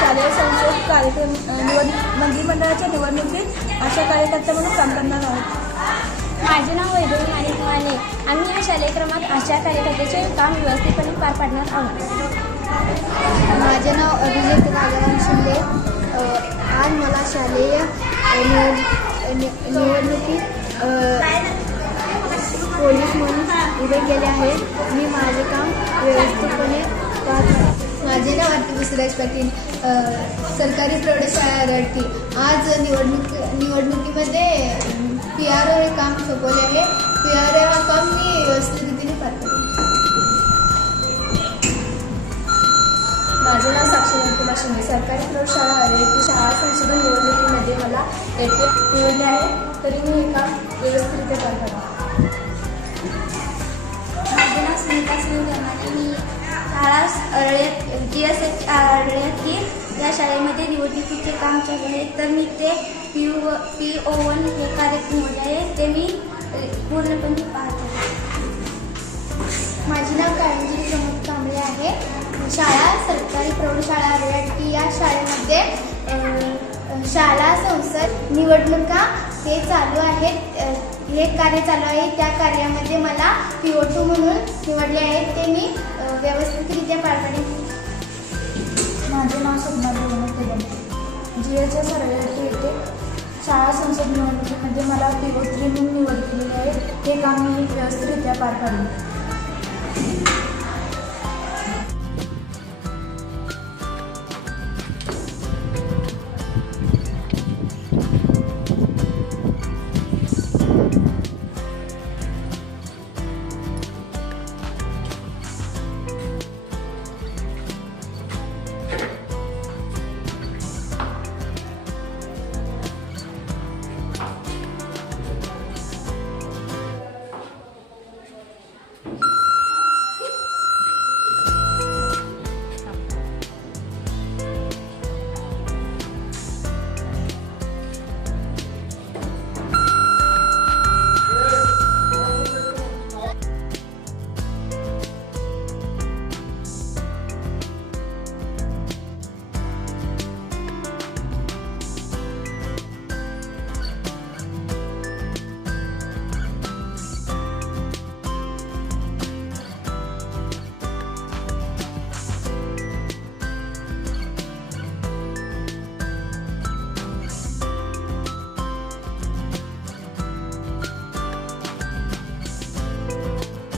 शालेय संसद कार्यक्रम मंत्रिमंडळाच्या निवडणुकीत आशा कार्यकर्ता म्हणून काम करणार आहोत। माझे नाव वैभवी माणिक माने। आम्ही या शालेय क्रमात आशा कार्यकर्त्याचे काम व्यवस्थितपणे पार पाडणार आहोत। माझे नाव अभिजित राजाराम शिंदे। आज मला शालेय निवडणुकीत पोलीस म्हणून उभे केले आहे। मी माझे काम व्यवस्थितपणे पार पाडतो। माझे नाव आरती विश्वराज पाटील, सरकारी प्रौढशाळा रडकी। आज निवडणुकीमध्ये PRO हे काम सोपवले आहे। PRO हा काम मी व्यवस्थित रीतीने पार पाडतो। माझे नाव साक्षी कुमार शिंदे, सरकारी प्रौढशाळा रडकी शाळा संशोधन निवडणुकीमध्ये मला निवडले आहे, तरी मी हे काम व्यवस्थितरित्या पार पाडतो। माझे नाव सुनीता सुनील, मी शाळा GSH अरळ्यात या शाळेमध्ये निवडणुकीचे काम चालू आहे, तर मी ते PO1 हे कार्यक्रम निवडले आहे, ते मी पूर्णपणे पार पाडतो। माझे नाव काळजी प्रमोद कांबळे आहे। शाळा सरकारी प्रौढशाळा अरळ्यात या शाळेमध्ये शाळा संसद निवडणुका हे चालू आहेत, हे कार्य चालू आहे। त्या कार्यामध्ये मला PO2 म्हणून निवडले आहे, ते मी व्यवस्थितरित्या पार पाडेन। माझे नाव स्वप्ना देवमते, GHS अरळ्यात येथे शाळा संसद निवडणुकीमध्ये मला PO3 म्हणून निवड केलेली आहे, हे काम मी व्यवस्थितरित्या पार पाडेन।